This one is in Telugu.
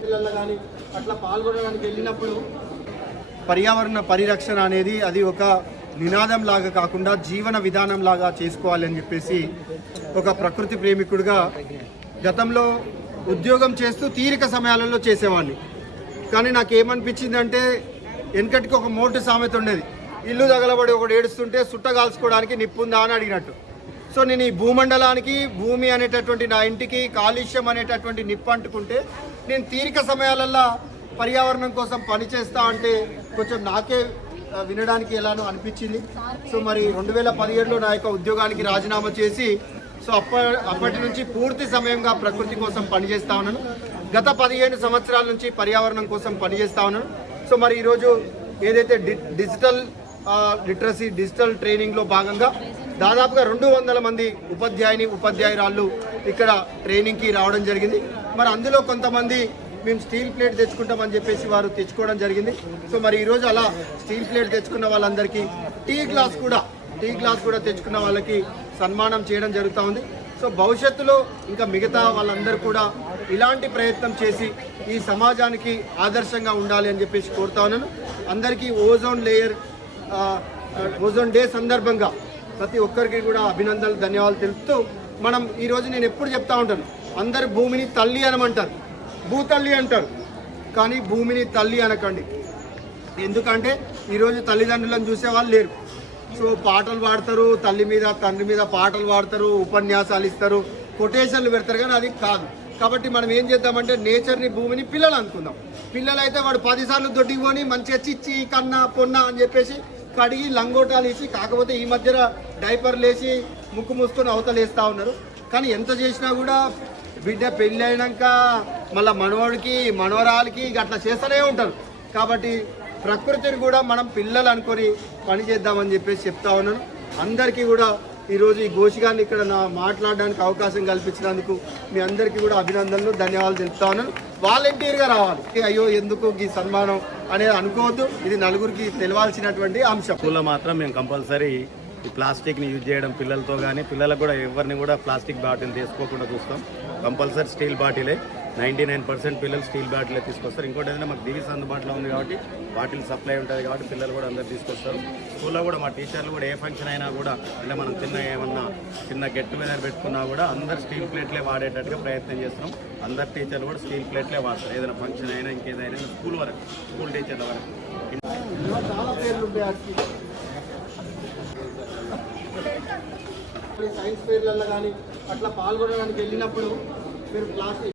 పిల్లలు కానీ అట్లా పాల్గొనడానికి వెళ్ళినప్పుడు పర్యావరణ పరిరక్షణ అనేది అది ఒక నినాదం లాగా కాకుండా జీవన విధానం లాగా చేసుకోవాలని చెప్పేసి ఒక ప్రకృతి ప్రేమికుడిగా గతంలో ఉద్యోగం చేస్తూ తీరిక సమయాలలో చేసేవాడిని. కానీ నాకేమనిపించిందంటే వెనకటికి ఒక మోటు సామెత ఉండేది, ఇల్లు తగలబడి ఒకటి ఏడుస్తుంటే సుట్ట కాల్చుకోవడానికి నిప్పుందా అని అడిగినట్టు. సో నేను ఈ భూమండలానికి భూమి అనేటటువంటి నా ఇంటికి కాలుష్యం అనేటటువంటి నిప్పు అంటుకుంటే నేను తీరిక సమయాలల్లో పర్యావరణం కోసం పనిచేస్తా అంటే కొంచెం నాకే వినడానికి ఎలానో అనిపించింది. సో మరి 2017లో నా యొక్క ఉద్యోగానికి రాజీనామా చేసి సో అప్పటి నుంచి పూర్తి సమయంగా ప్రకృతి కోసం పనిచేస్తా ఉన్నాను. గత 15 సంవత్సరాల నుంచి పర్యావరణం కోసం పనిచేస్తా ఉన్నాను. సో మరి ఈరోజు ఏదైతే డిజిటల్ లిటరసీ డిజిటల్ ట్రైనింగ్లో భాగంగా దాదాపుగా 200 మంది ఉపాధ్యాయురాళ్ళు ఇక్కడ ట్రైనింగ్కి రావడం జరిగింది. మరి అందులో కొంతమంది మేము స్టీల్ ప్లేట్ తెచ్చుకుంటామని చెప్పేసి వారు తెచ్చుకోవడం జరిగింది. సో మరి ఈరోజు అలా స్టీల్ ప్లేట్ తెచ్చుకున్న వాళ్ళందరికీ టీ గ్లాస్ కూడా తెచ్చుకున్న వాళ్ళకి సన్మానం చేయడం జరుగుతూ ఉంది. సో భవిష్యత్తులో ఇంకా మిగతా వాళ్ళందరూ కూడా ఇలాంటి ప్రయత్నం చేసి ఈ సమాజానికి ఆదర్శంగా ఉండాలి అని చెప్పేసి కోరుతా ఉన్నాను. అందరికీ ఓజోన్ డే సందర్భంగా ప్రతి ఒక్కరికి కూడా అభినందనలు ధన్యవాదాలు తెలుపుతూ మనం ఈరోజు నేను ఎప్పుడు చెప్తా ఉంటాను, అందరు భూమిని తల్లి అనమంటారు, భూతల్లి అంటారు, కానీ భూమిని తల్లి అనకండి. ఎందుకంటే ఈరోజు తల్లిదండ్రులను చూసేవాళ్ళు లేరు. సో పాటలు పాడతారు, తల్లి మీద తండ్రి మీద పాటలు పాడతారు, ఉపన్యాసాలు ఇస్తారు, కొటేషన్లు పెడతారు, కానీ అది కాదు. కాబట్టి మనం ఏం చేద్దామంటే నేచర్ని భూమిని పిల్లలు అనుకుందాం. పిల్లలైతే వాడు 10 సార్లు దొడ్డికి పోని మంచిగా చిచ్చి కన్నా పొన్న అని చెప్పేసి కడిగి లంగోటాలు వేసి, కాకపోతే ఈ మధ్యన డైపర్లు వేసి ముక్కు మూసుకొని అవతలేస్తూ ఉన్నారు. కానీ ఎంత చేసినా కూడా బిడ్డ పెళ్ళి అయినాక మళ్ళీ మనవాడికి మనవరాలకి అట్లా చేస్తూనే ఉంటారు. కాబట్టి ప్రకృతిని కూడా మనం పిల్లలు అనుకొని పని చేద్దామని చెప్పేసి చెప్తా ఉన్నాను. అందరికీ కూడా ఈరోజు ఈ గోషిగాన్ని ఇక్కడ మాట్లాడడానికి అవకాశం కల్పించినందుకు మీ అందరికీ కూడా అభినందనలు ధన్యవాదాలు తెలుపుతా ఉన్నాను. వాలంటీర్గా రావాలి, అయ్యో ఎందుకు ఈ సన్మానం అనేది అనుకోవద్దు. ఇది నలుగురికి తెలవాల్సినటువంటి అంశం. స్కూల్లో మాత్రం మేము కంపల్సరీ ఈ ప్లాస్టిక్ని యూజ్ చేయడం పిల్లలతో కానీ పిల్లలకు కూడా ఎవరిని కూడా ప్లాస్టిక్ బాటిల్ తీసుకోకుండా చూస్తాం. కంపల్సరీ స్టీల్ బాటిలే 99% పిల్లలు స్టీల్ బాటిలే తీసుకొస్తారు. ఇంకోటి ఏదైనా మాకు దివీస్ అందుబాటులో ఉంది కాబట్టి బాటిల్ సప్లై ఉంటుంది కాబట్టి పిల్లలు కూడా అందరు తీసుకొస్తారు. స్కూల్లో కూడా మా టీచర్లు కూడా ఏ ఫంక్షన్ అయినా కూడా అంటే మనం చిన్న గెట్ టుగెదర్ పెట్టుకున్నా కూడా అందరు స్టీల్ ప్లేట్లే వాడేటట్టుగా ప్రయత్నం చేస్తున్నాం. అందరు టీచర్లు కూడా స్టీల్ ప్లేట్లే వాడతారు, ఏదైనా ఫంక్షన్ అయినా ఇంకేదైనా స్కూల్ టీచర్ల వరకు. చాలా పేర్లు ఉంటాయి. సైన్స్ ఫేర్లలో కానీ అట్లా పాల్గొనడానికి వెళ్ళినప్పుడు మీరు క్లాస్